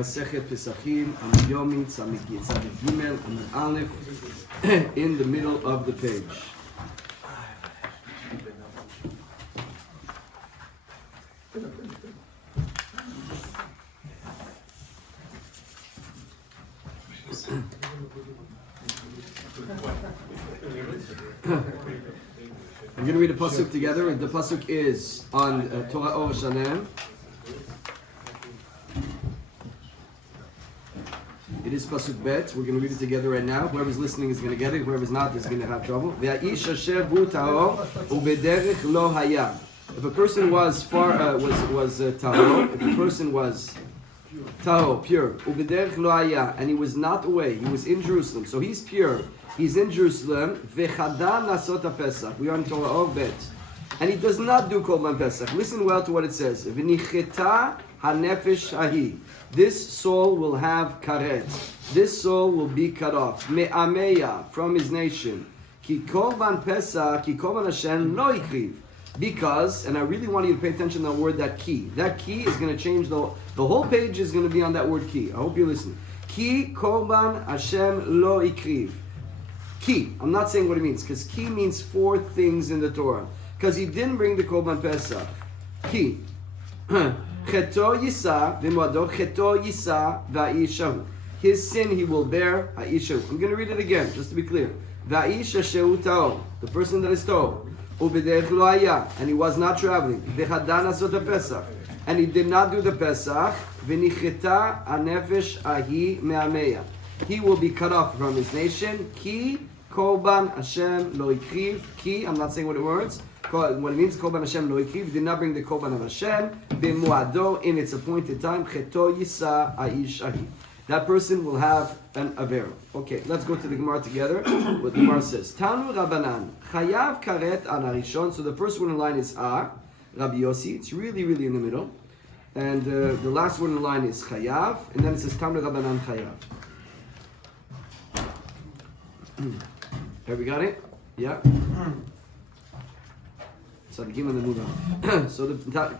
Masechet Pessachim, Amud yomi, Tzadik Gimel, Amud Aleph, in the middle of the page. I'm going to read a pasuk together. The pasuk is on Torah Or Shanem. It is pasuk bet. We're going to read it together right now. Whoever's listening is going to get it. Whoever's not is going to have trouble. If a person was tahor, if a person was tahor, pure, and he was not away, he was in Jerusalem, so he's pure. He's in Jerusalem. We are in Torah Or Bet, and he does not do Korban Pesach. Listen well to what it says. This soul will have karet. This soul will be cut off. Me'ameya, from his nation. Ki Korban Pesach, ki Korban Hashem lo ikriv. Because, and I really want you to pay attention to the word that ki. That ki is going to change the whole page is going to be on that word ki. I hope you're listening. Ki Korban Hashem lo ikriv. Ki. I'm not saying what it means, because ki means 4 things in the Torah. Because he didn't bring the Korban Pesach. Ki. Cheto yisa v'moado cheto yisa va'ishahu. His sin he will bear ha'ishahu. I'm going to read it again, just to be clear. Va'isha shehu ta'or, the person that is ta'or. U'b'derech lo haya, and he was not traveling. V'chadan asot ha'pesach, and he did not do the Pesach. V'nicheta ha'nefesh ahi me'ameya. He will be cut off from his nation. Ki korban Hashem lo ikriv. Ki, I'm not saying what it words. What it means, korban Hashem lo ikriv. Did not bring the korban of Hashem. B'muado, in its appointed time. Cheto yisa aish ahi. That person will have an avera. Okay, let's go to the Gemara together. What the Gemara says. Tanu Rabbanan. Chayav karet an harishon. So the first one in line is Rabbi Yossi. It's really in the middle. And the last one in line is Chayav. And then it says Tanu Rabbanan Chayav. Have we got it? Yeah. So the Gimel and the Muda. So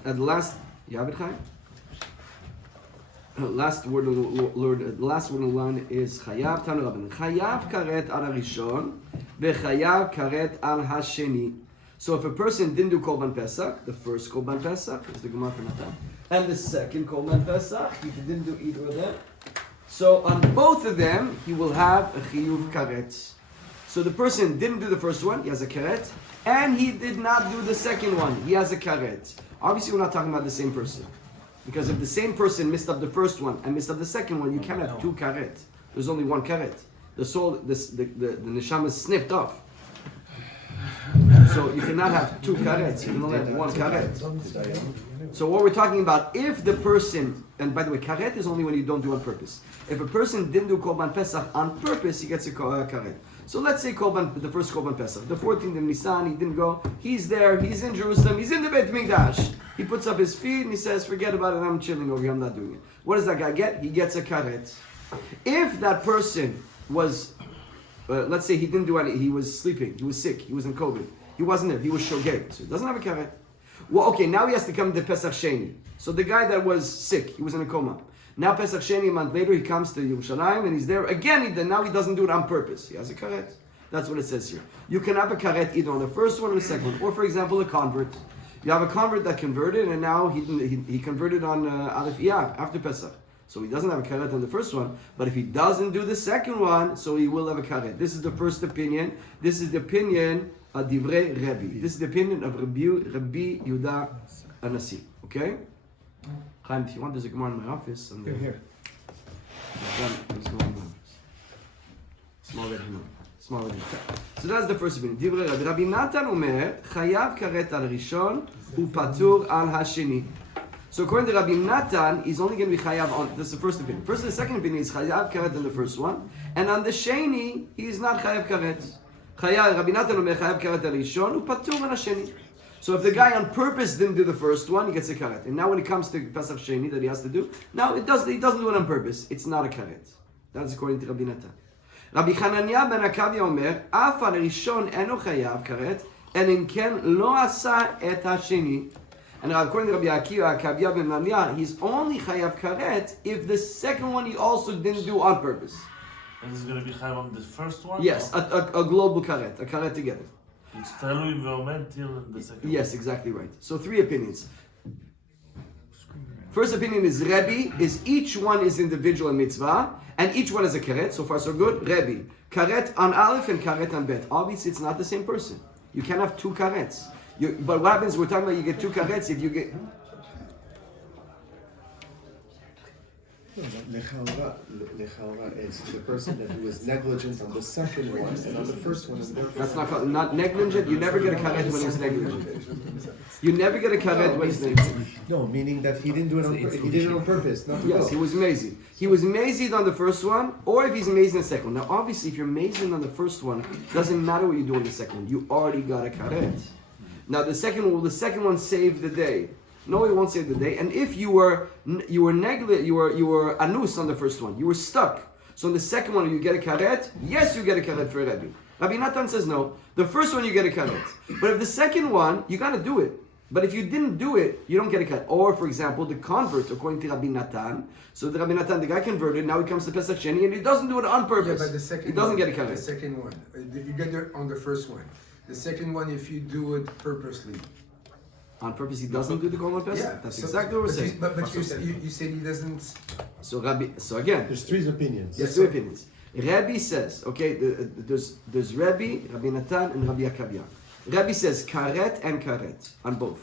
at the last, you have it, Chaim? Last word of the Lord. The last one in the line is Chayav Tanu Rabbanan. Chayav karet al harishon, vechayav karet al hasheni. So if a person didn't do Korban Pesach, the first Korban Pesach is the Gemara for Natan, and the second Korban Pesach, if he didn't do either of them, so on both of them he will have a chiyuv karet. So the person didn't do the first one, he has a karet, and he did not do the second one, he has a karet. Obviously, we're not talking about the same person. Because if the same person missed up the first one and missed up the second one, you can't have 2 karet. There's only 1 karet. The soul, the neshama is snipped off. So you cannot have 2 karets. You can only have 1 karet. So what we're talking about, if the person, and by the way, karet is only when you don't do it on purpose. If a person didn't do Korban Pesach on purpose, he gets a karet. So let's say the first Korban Pesach, the 14th of Nisan, he didn't go. He's there, he's in Jerusalem, he's in the Beit Mikdash. He puts up his feet and he says, forget about it, I'm chilling over here, I'm not doing it. What does that guy get? He gets a karet. If that person was, let's say he didn't do any, he was sleeping, he was sick, he was in COVID, he wasn't there, he was shogeg, so he doesn't have a karet. Well, okay, now he has to come to Pesach Sheni. So the guy that was sick, he was in a coma. Now Pesach Sheni, a month later, he comes to Yerushalayim and he's there again. Now he doesn't do it on purpose. He has a karet. That's what it says here. You can have a karet either on the first one or the second one. Or for example, a convert. You have a convert that converted and now he converted on Aleph Iyar after Pesach. So he doesn't have a karet on the first one. But if he doesn't do the second one, so he will have a karet. This is the first opinion. This is the opinion of Divrei Rebbe. This is the opinion of Rabbi Yehuda Anasi. Okay? Chaim, if you want, there's a Gemara in my office. Here. There's no in my office. Small red. So that's the first opinion. Divrei Rabbi Natan Omer, Chayav karet al rishon, upatur al hasheni. So according to Rabbi Natan, he's only going to be chayav on, this is the first opinion. First and the second opinion is chayav karet on the first one. And on the sheni, he is not chayav karet. Rabbi Natan Omer, Chayav karet al rishon, upatur al hasheni. So if the guy on purpose didn't do the first one, he gets a karet. And now when it comes to Pesach Sheni that he has to do, now he doesn't do it on purpose. It's not a karet. That's according to Rabbi Natan. Rabbi Hanania ben Akavia Omer, Af al rishon eno chayav karet, and in ken lo asa et hasheni. And according to Rabbi Akiva, Kavya ben Manya, he's only chayav karet if the second one he also didn't do on purpose. And he's going to be chayav on the first one? Yes, a global karet, a karet together. It's telu v'omed till the second one. Yes, exactly right. So 3 opinions. First opinion is Rebbe, is each one is individual mitzvah, and each one is a karet. So far so good. Rebbe, karet on Aleph and karet on Bet. Obviously it's not the same person. You can't have 2 karets. But what happens, we're talking about you get 2 karets if you get... Lechaora is the person that was negligent on the second one and on the first one. That's not negligent. You never get a karet when he's negligent. You never get a karet when he's negligent. No, meaning that he didn't do it on purpose. He did it on purpose. Not to Yes, go. he was mazy. He was mazied on the first one, or if he's mazied on the second one. Now, obviously, if you're mazied on the first one, doesn't matter what you do on the second one. You already got a karet. Now, the second one, will the second one save the day? No, it won't save the day. And if you were negligent, you were anus on the first one, you were stuck. So on the second one, you get a karet. Yes, you get a karet for Rabbi. Rabbi Natan says no. The first one, you get a karet. But if the second one, you got to do it. But if you didn't do it, you don't get a karet. Or, for example, the convert, according to Rabbi Natan. So the Rabbi Natan, the guy converted. Now he comes to Pesach Sheni, and he doesn't do it on purpose. Yeah, but the second he doesn't one, get a karet. The second one, you get it on the first one. The second one, if you do it purposely. On purpose, he doesn't do the Korban Pesach. Yeah, That's so- exactly what we're saying. But you said he doesn't. So again, There's 3 opinions. there's 2 opinions. Rabbi says, okay, there's Rabbi Natan, and Rabbi Akavia. Rabbi says karet and karet on both.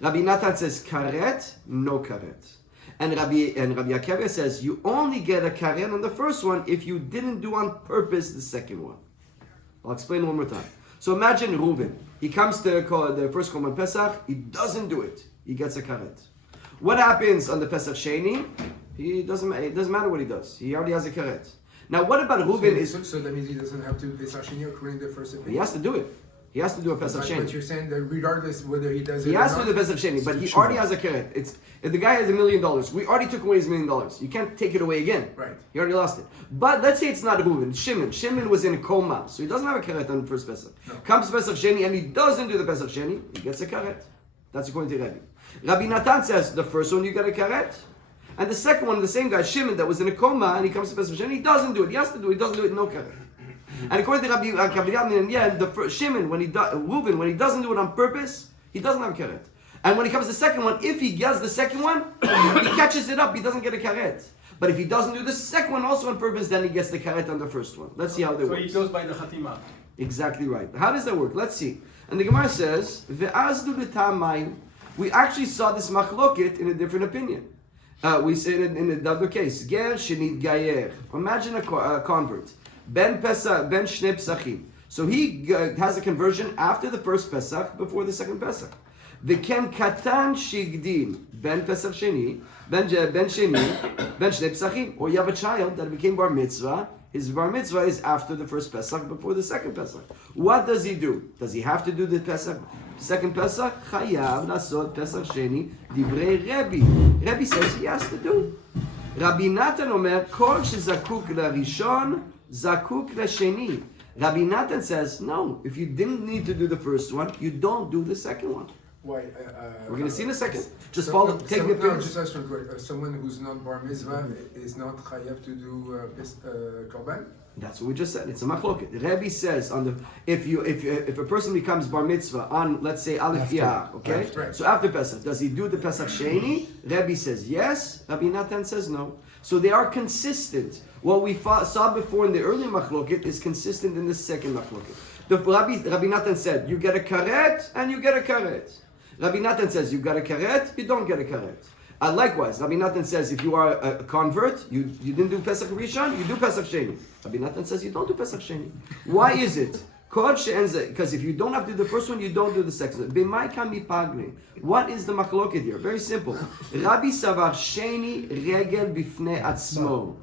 Rabbi Natan says karet, no karet. And Rabbi Akavia says you only get a karet on the first one if you didn't do on purpose the second one. I'll explain one more time. So imagine Reuben. He comes to the first Korban Pesach. He doesn't do it. He gets a karet. What happens on the Pesach Sheni? It doesn't matter what he does. He already has a karet. Now, what about Reuben? So that means he doesn't have to Pesach Sheni according to the first opinion. He has to do it. He has to do a Pesach But Sheni. you're saying that regardless whether he does it He or has to not, do the Pesach Sheni, but he already has a karet. If the guy has $1 million, we already took away his $1 million. You can't take it away again. Right. He already lost it. But let's say it's not Reuben, Shimon. Shimon was in a coma, so he doesn't have a karet on the first Pesach. No. Comes to Pesach Sheni and he doesn't do the Pesach Sheni, he gets a karet. That's according to Rabbi. Rabbi Natan says the first one you get a karet. And the second one, the same guy, Shimon, that was in a coma, and he comes to Pesach Sheni, he doesn't do it. He has to do it. He doesn't do it, no karet. And according to Rabbi Akavia, in the end, the first, Shimon, Reuben, when he doesn't do it on purpose, he doesn't have a karet. And when he comes to the second one, if he gets the second one, he catches it up, he doesn't get a karet. But if he doesn't do the second one also on purpose, then he gets the karet on the first one. Let's see how that works. So he goes by the Chatima. Exactly right. How does that work? Let's see. And the Gemara says, "Ve'azdu b'tamayim." We actually saw this machloket in a different opinion. We said it in the other case. Ger shenit gayer. Imagine a convert. Ben Pesach, Ben Shnei Pessachim. So he has a conversion after the first Pesach, before the second Pesach. V'ken katan shigdin. Ben Pesach Sheni. Ben Sheni. Ben Shnei Pessachim. Or you have a child that became bar mitzvah. His bar mitzvah is after the first Pesach, before the second Pesach. What does he do? Does he have to do the Pesach? Second Pesach? Chayav lasod Pesach Sheni. Divrei Rebbe. Rebbe says he has to do. Rabbi Natan omer kol shezakuk larishon zakuk lasheni. Rabbi Natan says no. If you didn't need to do the first one, you don't do the second one. why? We're going to see in a second. Just so- follow. no, Take so- the no, picture. just ask one question. Someone who's not bar mitzvah is not chayav to do korban. That's what we just said. It's a machloket. Rebbe says on the if a person becomes bar mitzvah on, let's say Aleph Yah, okay? Right. So after Pesach, does he do the Pesach Sheni? Rebbe says yes. Rabbi Natan says no. So they are consistent. What we saw before in the early machloket is consistent in the second machloket. The Rabbi Natan said you get a karet and you get a karet. Rabbi Natan says you got a karet, you don't get a karet. Likewise, Rabbi Natan says if you are a convert, you didn't do Pesach Rishon, you do Pesach Sheni. Rabbi Natan says you don't do Pesach Sheni. Why is it? Because if you don't have to do the first one, you don't do the second one. What is the machloket here? Very simple. Rabbi Savar Sheni Regel Bifnei Atzmo.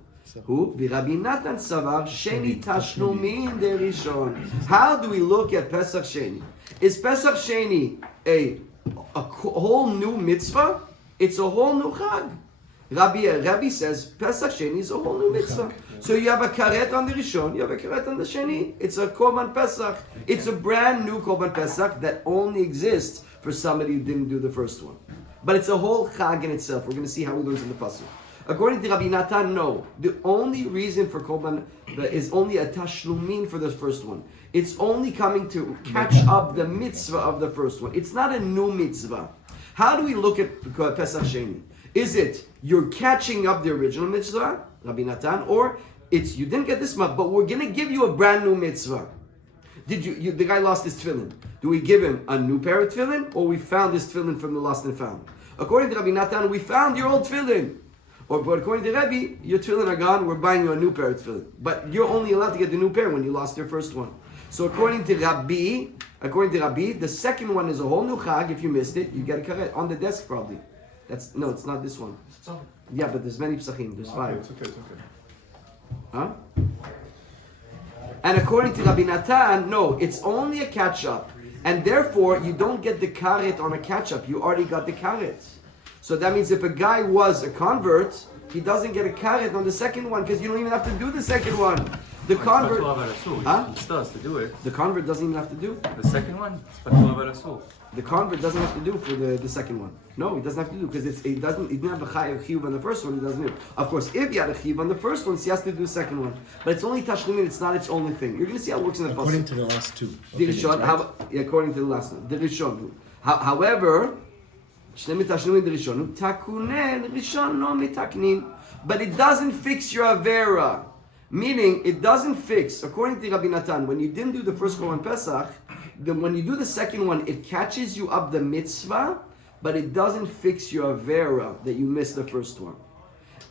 Who? Rabbi Natan Savar Sheni Tashlumin De Rishon. How do we look at Pesach Sheni? Is Pesach Sheni a whole new mitzvah? It's a whole new chag. Rabbi says Pesach Sheni is a whole new mitzvah. So you have a karet on the Rishon, you have a karet on the Sheni. It's a Korban Pesach. It's a brand new Korban Pesach that only exists for somebody who didn't do the first one. But it's a whole chag in itself. We're going to see how he learns in the pasuk. According to Rabbi Natan, no. The only reason for korban is only a tashlumin for the first one. It's only coming to catch up the mitzvah of the first one. It's not a new mitzvah. How do we look at Pesach Sheni? Is it you're catching up the original mitzvah, Rabbi Natan, or it's you didn't get this mitzvah, but we're going to give you a brand new mitzvah? The guy lost his tefillin. Do we give him a new pair of tefillin, or we found his tefillin from the lost and found? According to Rabbi Natan, we found your old tefillin. But according to Rabbi, your tefillin are gone, we're buying you a new pair of tefillin. But you're only allowed to get the new pair when you lost your first one. So according to Rabbi, the second one is a whole new chag. If you missed it, you get a karet on the desk probably. It's not this one. Yeah, but there's many psachim. There's 5. It's okay. Huh? And according to Rabbi Natan, no, it's only a catch-up. And therefore, you don't get the karet on a catch-up. You already got the karet. So that means if a guy was a convert, he doesn't get a karet on the second one because you don't even have to do the second one. The convert... He still has to do it. The convert doesn't even have to do? The second one? The convert doesn't have to do for the second one. No, he doesn't have to do because he didn't have a chiyuv on the first one. He doesn't do. Of course, if he had a chiyuv on the first one, he has to do the second one. But it's only tashlumin. It's not its only thing. You're going to see how it works in the According pasuk. to the last two. According to the last one, the rishon. However, but it doesn't fix your avera. Meaning, it doesn't fix, according to Rabbi Natan, when you didn't do the first korban Pesach, when you do the second one, it catches you up the mitzvah, but it doesn't fix your avera that you missed the first one.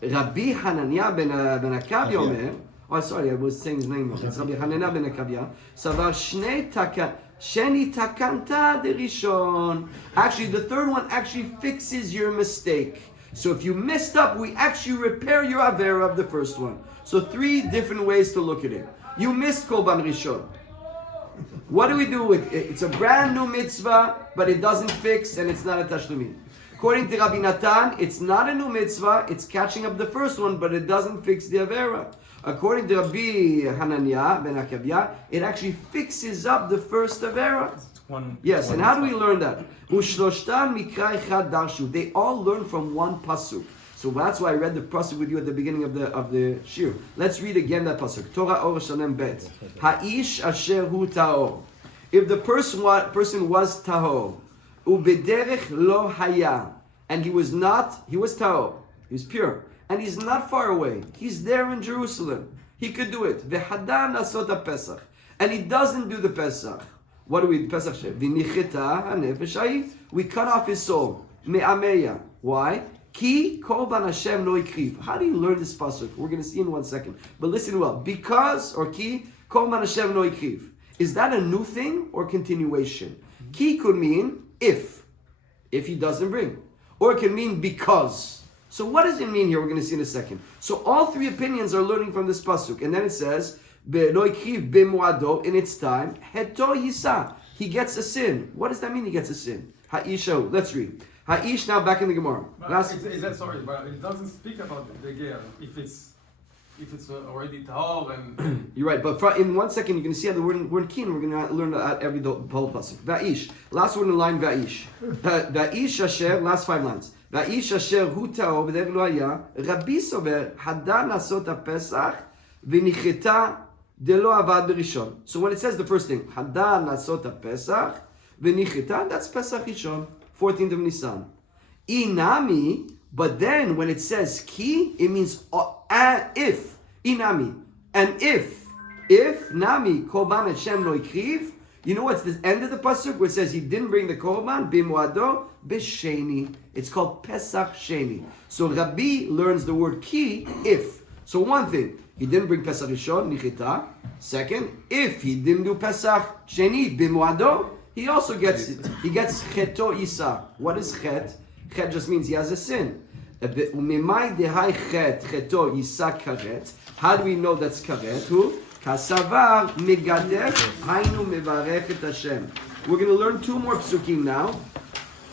Rabbi Hananiah ben Akavya Omer, oh sorry, I was saying his name wrong. It's Rabbi Hananiah ben Akavya. Savar Sheni takanta derishon. Actually, the third one actually fixes your mistake. So if you messed up, we actually repair your avera of the first one. So 3 different ways to look at it. You missed Korban Rishon. What do we do with it? It's a brand new mitzvah, but it doesn't fix and it's not a tashlumin. According to Rabbi Natan, it's not a new mitzvah, it's catching up the first one, but it doesn't fix the avera. According to Rabbi Hananiah ben Akavya, it actually fixes up the first avera. Yes, and how do we learn that? They all learn from one pasuk. So that's why I read the pasuk with you at the beginning of the shir. Let's read again that pasuk. Torah Or Shalem Bet. Ha'ish asher hu ta'or. If the person was tahor, ubederech lo haya, and he was tahor, he was pure, and he's not far away. He's there in Jerusalem. He could do it. V'hadan asot Pesach, and he doesn't do the Pesach. What do we Pesach? V'nichita hanefesh ha'i. We cut off his soul. Me'ameya. Why? Ki korban Hashem lo ikriv. How do you learn this pasuk? We're going to see in 1 second. But listen well. Because or ki korban Hashem lo ikriv. Is that a new thing or continuation? Ki could mean if he doesn't bring, or it can mean because. So what does it mean here? We're going to see in a second. So all 3 opinions are learning from this pasuk, and then it says lo ikriv b'muado, in its time. Heto yisa. He gets a sin. What does that mean? He gets a sin. Ha'ishahu. Let's read. Ha'ish, now back in the Gemara. Sorry, but it doesn't speak about the ger if it's already tahor and. You're right, but in 1 second you're going to see how the word kin. We're going to learn every whole pasuk. Va'ish, last word in the line. Va'ish, va'ish asher. Last 5 lines. Va'ish asher hu ta'or b'dev lo haya. Rabbi sover hadan asot ha'pesach v'nicheta delo avad b'rishon. So when it says the first thing, hadan asot ha'pesach v'nicheta, that's Pesach Rishon. 14th of Nisan. Inami, but then when it says ki, it means if. Inami. And if nami korban Hashem lo ikriv, you know what's the end of the pasuk where it says he didn't bring the korban b'muado b'sheni. It's called Pesach Sheni. So Rabbi learns the word ki, if. So one thing, he didn't bring Pesach Rishon, nichita. Second, if he didn't do Pesach Sheni b'muado, he also gets cheto isa. What is chet? Chet just means he has a sin. How do we know that's karet? Who? Kasavar megadef hainu mevarech et Hashem. We're going to learn 2 more psukim now.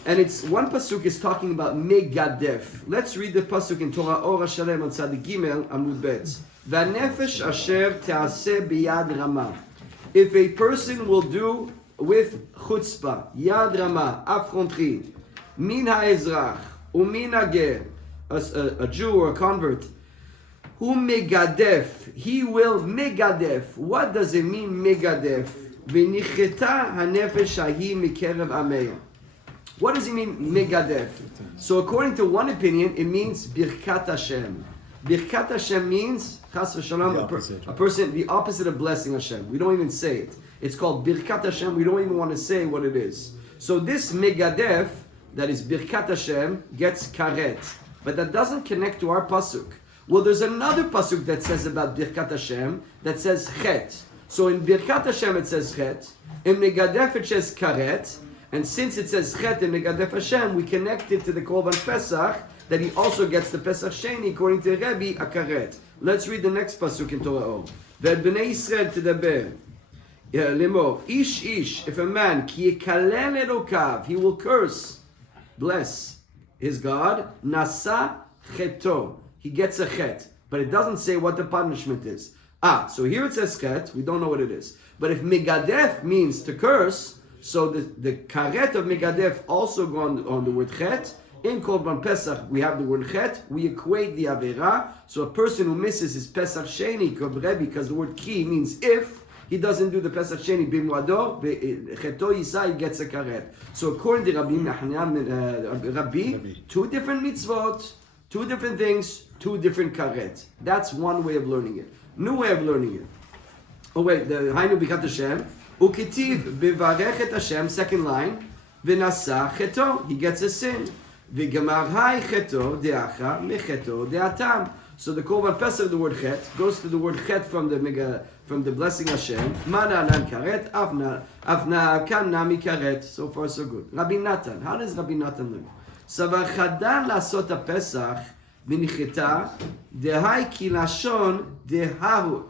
And it's one pasuk is talking about megadef. Let's read the pasuk in Torah Or Shalem on Tzadik Gimel Amoud Bet. V'nefesh asher te'aseh biyad rama. If a person will do with chutzpah, yad rama, affronterie, min ha'ezrach, umin hager, a Jew or a convert, hu megadef, he will megadef. What does it mean, megadef? V'nicheta hanefesh hahi mikerev ameya. What does it mean, megadef? So according to one opinion, it means birkat Hashem. Birkat Hashem means, chas v'shalom, a person, the opposite of blessing Hashem. We don't even say it. It's called birkat Hashem. We don't even want to say what it is. So this megadef, that is birkat Hashem, gets karet. But that doesn't connect to our pasuk. Well, there's another pasuk that says about birkat Hashem, that says chet. So in birkat Hashem it says chet. In megadef it says karet. And since it says chet and megadef Hashem, we connect it to the Korban Pesach, that he also gets the Pesach Sheni, according to Rebbe, a karet. Let's read the next pasuk in Torah O. Ve'et bnei Yisrael tedaber. Lemor, ish, if a man, ki yekalel elokav, he will curse, bless his God, nasa cheto, he gets a chet. But it doesn't say what the punishment is. So here it says chet, we don't know what it is. But if megadef means to curse, so the karet of megadef also go on the word chet. In Korban Pesach, we have the word chet. We equate the avera. So a person who misses his Pesach Sheni, because the word ki means if, he doesn't do the Pesach Sheni bimwado, cheto yisa, he gets a karet. So according to Rabbi, two different mitzvot, two different things, two different karet. That's one way of learning it. New way of learning it. Oh wait, the Hainu Bikat Hashem. Uketiv bivarech et Hashem, second line. V'nasa cheto, he gets a sin. V'gamar hai cheto de'acha mecheto de'atam. So the Korban Pesach, the word chet, goes to the word chet from the blessing Hashem. Mana nan karet, avna kan nami karet. So far so good. Rabbi Natan, how does Rabbi Natan learn? Savar chadan lasot ha-Pesach v'nicheta dehai ki lashon dehahu.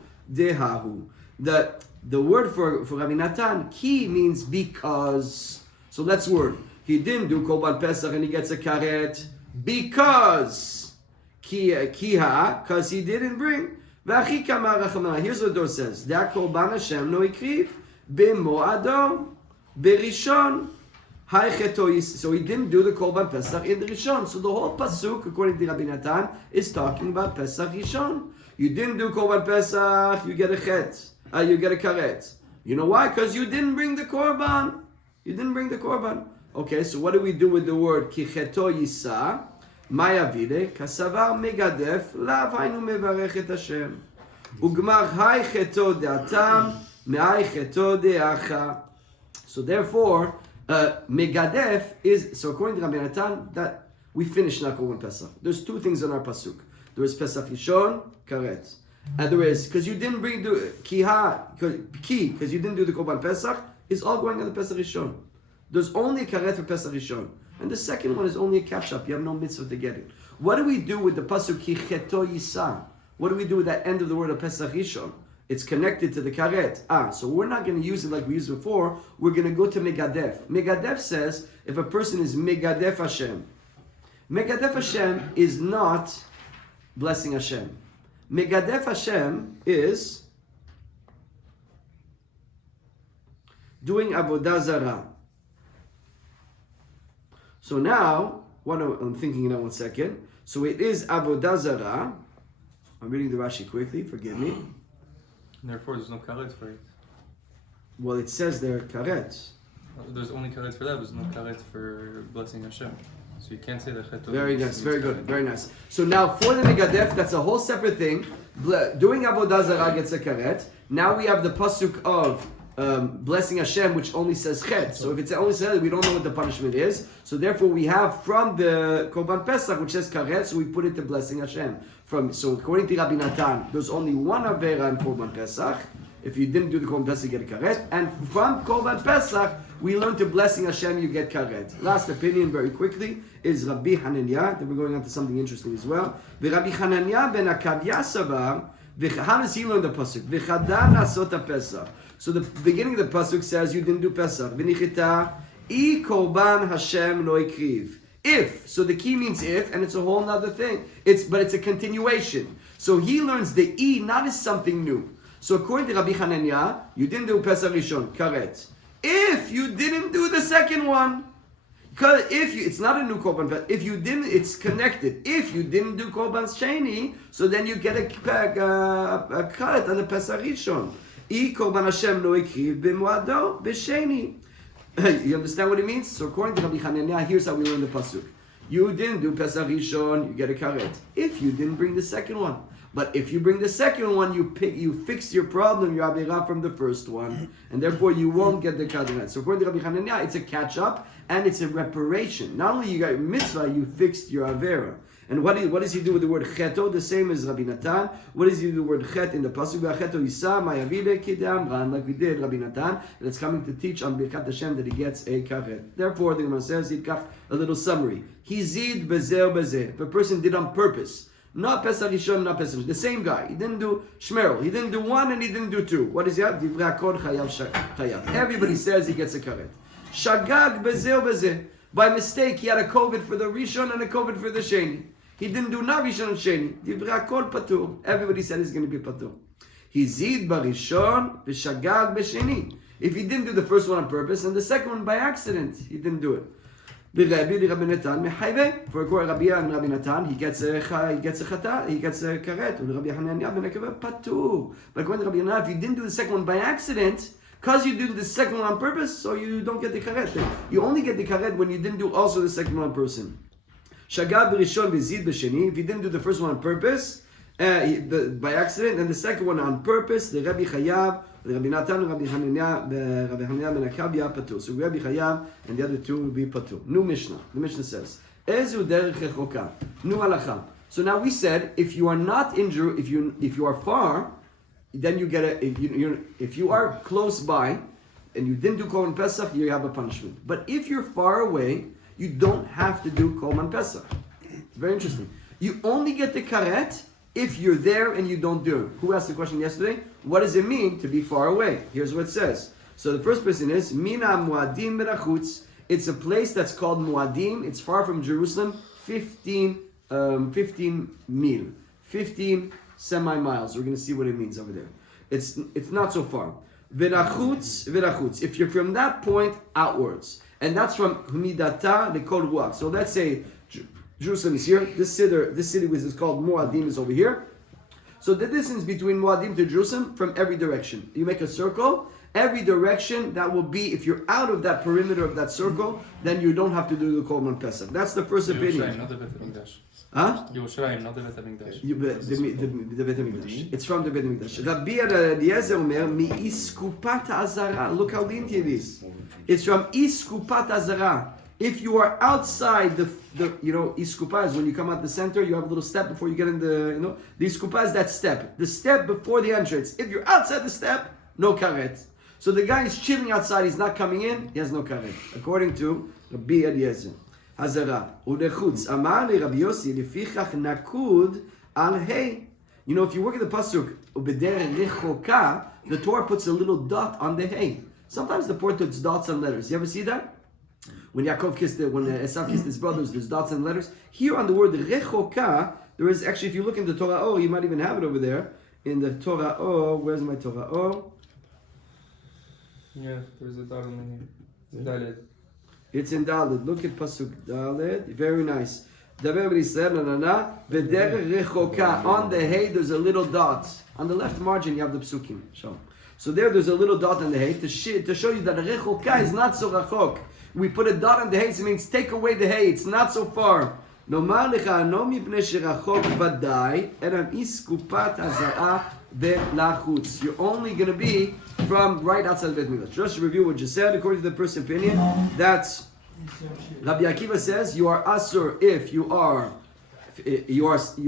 The word for Rabbi Natan, ki means because. So that's word. He didn't do Korban Pesach and he gets a karet because kiha, because he didn't bring. Here's what Dor says. That Korban Hashem no ikriv b'mo'ado berishon. So he didn't do the Korban Pesach in the Rishon. So the whole pasuk, according to Rabbi Natan, is talking about Pesach Rishon. You didn't do Korban Pesach, you get a chet. You get a karet. You know why? Because you didn't bring the Korban. You didn't bring the Korban. Okay, so what do we do with the word ki cheto yisa? Maya vide kasavar megadef lav hainu mevarech et Hashem. Ugmar hai cheto de'atam me'ai cheto de'acha. So therefore, megadef is, so according to Rabbi Natan, that we finished now Korban Pesach. There's two things on our pasuk. There is Pesach Rishon, karet. And there is, because you didn't bring the because you didn't do the Korban Pesach, is all going on the Pesach Rishon. There's only a karet for Pesach Rishon. And the second one is only a catch-up. You have no mitzvah to get it. What do we do with the pasuk ki cheto yisa? What do we do with that end of the word of Pesach Rishon? It's connected to the karet. So we're not going to use it like we used before. We're going to go to megadef. Megadef says if a person is megadef Hashem. Megadef Hashem is not blessing Hashem. Megadef Hashem is doing avodah zarah. So now, I'm thinking now 1 second. So it is avodah zarah. I'm reading the Rashi quickly, forgive me. Therefore, there's no karet for it. Well, it says there karet. There's only karet for that, there's no karet for blessing Hashem. So you can't say that cheto. Very nice, very good, very nice. So now for the megadef, that's a whole separate thing. Doing avodah zarah gets a karet. Now we have the pasuk of blessing Hashem, which only says chet. So if it's only says, we don't know what the punishment is. So therefore, we have from the Korban Pesach, which says karet, so we put it to blessing Hashem. So according to Rabbi Natan, there's only one avera in Korban Pesach. If you didn't do the Korban Pesach, you get a karet. And from Korban Pesach, we learn to blessing Hashem, you get karet. Last opinion, very quickly, is Rabbi Hananiah. Then we're going on to something interesting as well. Rabbi Hananiah ben Akavya savar. How does he learn the pasuk? V'chadar lasot Pesach. So the beginning of the pasuk says you didn't do Pesach. V'nichita I korban Hashem lo ikriv. If, so the key means if, and it's a whole other thing. But it's a continuation. So he learns the I not as something new. So according to Rabbi Hananiah, you didn't do Pesach Rishon, karet. if you didn't do the second one. Because it's not a new korban, but if you didn't, it's connected. If you didn't do korban sheni, so then you get a cut on the Pesach Rishon. I korban Hashem lo ikriv b'moado b'sheni. You understand what it means? So according to Rabbi Hananiah, here's how we learn the pasuk. You didn't do Pesach Rishon, you get a karet. If you didn't bring the second one. But if you bring the second one, you fix your problem, your avera from the first one, and therefore you won't get the karet. So according to Rabbi Hananiah, it's a catch-up and it's a reparation. Not only you got your mitzvah, you fixed your avera. And what does he do with the word cheto? The same as Rabbi Natan. What does he do with the word chet in the pasuk? Cheto yisa ma'yavide kidam, like we did Rabbi Natan. And it's coming to teach on Birkat Hashem that he gets a karet. Therefore, the Gemara says, a little summary. Hizid bezer bezer. If a person did on purpose, not Pesach Rishon, not Pesach Rishon. The same guy. He didn't do Shmerel. He didn't do one and he didn't do two. What is he have? Divrei hakol chayav. Everybody says he gets a karet. Shagag bezer bezer. By mistake, he had a COVID for the Rishon and a COVID for the Sheni. He didn't do not Rishon and Sheni. Divrei hakol patur. Everybody said he's going to be patur. Hizid barishon v'shagag b'sheni. If he didn't do the first one on purpose and the second one by accident, he didn't do it. For Rabbi and Rabbi Natan, he gets a chata, he gets a karet. Rabbi Hananiah ben Akava patur. But according to Rabbi Hananiah, if you didn't do the second one by accident, because you did the second one on purpose, so you don't get the karet. You only get the karet when you didn't do also the second one on person. Shagab b'rishon v'zid b'sheni. If you didn't do the first one on purpose, by accident, and the second one on purpose, the Rabbi Chayav, the Rabbi Natan, Rabbi Hananiah ben Akabia patur. So Rabbi Chayav and the other two will be patur. New Mishnah. The Mishnah says, Ezu derech rechoka. New halacha. So now we said, if you are not injured, if you are far, then you get if you are close by, and you didn't do Korban Pesach, you have a punishment. But if you're far away, you don't have to do Korban Pesach. It's very interesting. You only get the karet if you're there and you don't do it. Who asked the question yesterday? What does it mean to be far away? Here's what it says. So the first person is Mina Muadim Berachutz. It's a place that's called Muadim. It's far from Jerusalem, 15 mil, 15 semi-miles. We're going to see what it means over there. It's not so far. Verachutz. If you're from that point outwards, and that's from Humidata Lekol Ruach. So let's say Jerusalem is here. This city which is called Muadim is over here. So the distance between Muadim to Jerusalem from every direction. You make a circle. Every direction that will be, if you're out of that perimeter of that circle, then you don't have to do the Korban Pesach. That's the first opinion. Not the Bet HaMikdash. Huh? Yerushalayim, not the Bet HaMikdash. The Bet HaMikdash. It's from the Bet HaMikdash. Rabbi Eliezer Omer, Mi Iskupat Azara. Look how dainty it is. It's from Iskupat Azara. If you are outside the Iskupa is when you come out the center, you have a little step before you get in the Iskupa is that step. The step before the entrance. If you're outside the step, no karet. So the guy is chilling outside, he's not coming in, he has no karet. According to Rabbi Eliezer. Hazara. Udechutz. Amar li Rabbi Yossi, lefichach nakud al hey. You know, if you work at the pasuk, ubeder rechoka, the Torah puts a little dot on the hey. Sometimes the Torah puts dots on letters. You ever see that? When Yaakov when Esau kissed his brothers, there's dots and letters. Here on the word rechoka, there is actually, if you look in the Torah, you might even have it over there. In the Torah, where's my Torah? Yeah, there's a dot in here. Dalet. It's in Dalet. Look at Pasuk Dalet. Very nice. On the hay, there's a little dot. On the left margin, you have the Psukim. So there's a little dot on the hay to show you that rechoka is not so rachok. We put a dot on the hay, so it means take away the hay. It's not so far. You're only going to be from right outside the Beit Mikdash. Just to review what you said, according to the first opinion, that's Rabbi Akiva says you are asur if you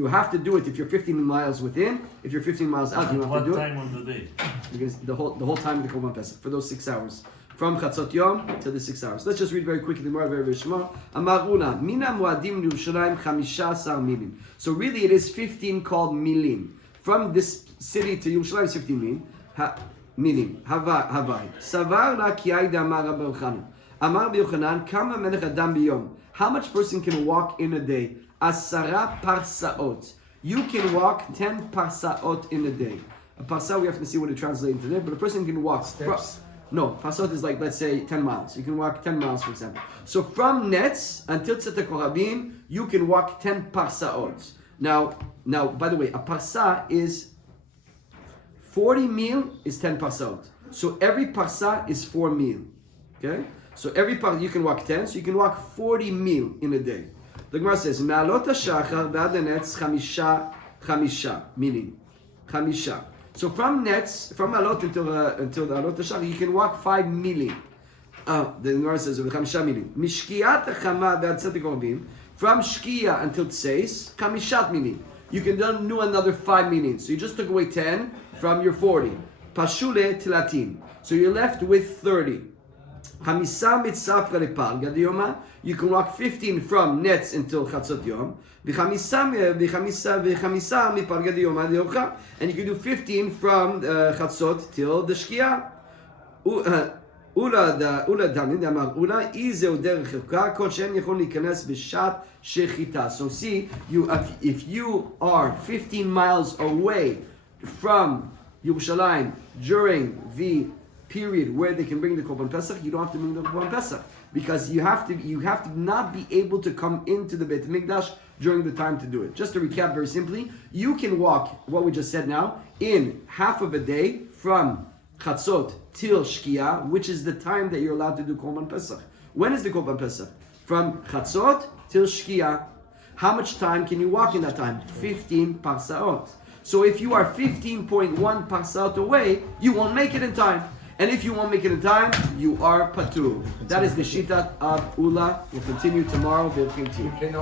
have to do it if you're 15 miles within. If you're 15 miles out, you don't have to do it. What time of the day? Because the whole time of the Korban Pesach for those 6 hours. From Chatzot Yom to the 6 hours. Let's just read very quickly the Gemara, very small. Amaruna, mina muadim Yerushalayim 15 milim. So really it is 15 called milim. From this city to Yerushalayim is 15 milim. Havai. Savar la kiayda amar Rabbi Yochanan. Amar Rabbi Yochanan, kama melech adam biyom. How much person can walk in a day? Asara parsaot. You can walk 10 parsaot in a day. A parsa, we have to see what it translates into there, but a person can walk. Steps. No, parsot is like, let's say, 10 miles. You can walk 10 miles, for example. So from Netz until Tzet Korabim, you can walk 10 parsaot. Now, by the way, a parsa is 40 mil is 10 parsaot. So every parsa is 4 mil. Okay? So every part you can walk 10, so you can walk 40 mil in a day. The Gemara says, Me'alot hashachar b'ad netz chamisha, meaning chamisha. So from Netz, from Alot until the Alot hashachar, you can walk 5 milim. The Gemara says, chamisha milim. Mishkiat hachama b'ad tzet korabim, from Shkia until Tseis, chamishat milim. You can then do another 5 milim. So you just took away 10 from your 40. Pashule tilatin. So you're left with 30. Chamisa mitzafra lepal gadiyoma. You can walk 15 from Netz until Chatzot Yom. V'chamisa mipal gadiyoma deocha. And you can do 15 from Chatzot till the Shkia. Ula damin damar ula izeu derech chilka kol shen yechol likanes b'shat shechita. So see, if you are 15 miles away from Yerushalayim during the period where they can bring the Korban Pesach, you don't have to bring the Korban Pesach because you have to not be able to come into the Beit Mikdash during the time to do it. Just to recap very simply, you can walk what we just said now in half of a day from Chatzot till Shkia, which is the time that you're allowed to do Korban Pesach. When is the Korban Pesach? From Chatzot till Shkia. How much time can you walk in that time? 15 parsaot. So if you are 15.1 parsaot away, you won't make it in time. And if you won't make it in time, you are patur. That is the shitat of Ula. We'll continue tomorrow. You cannot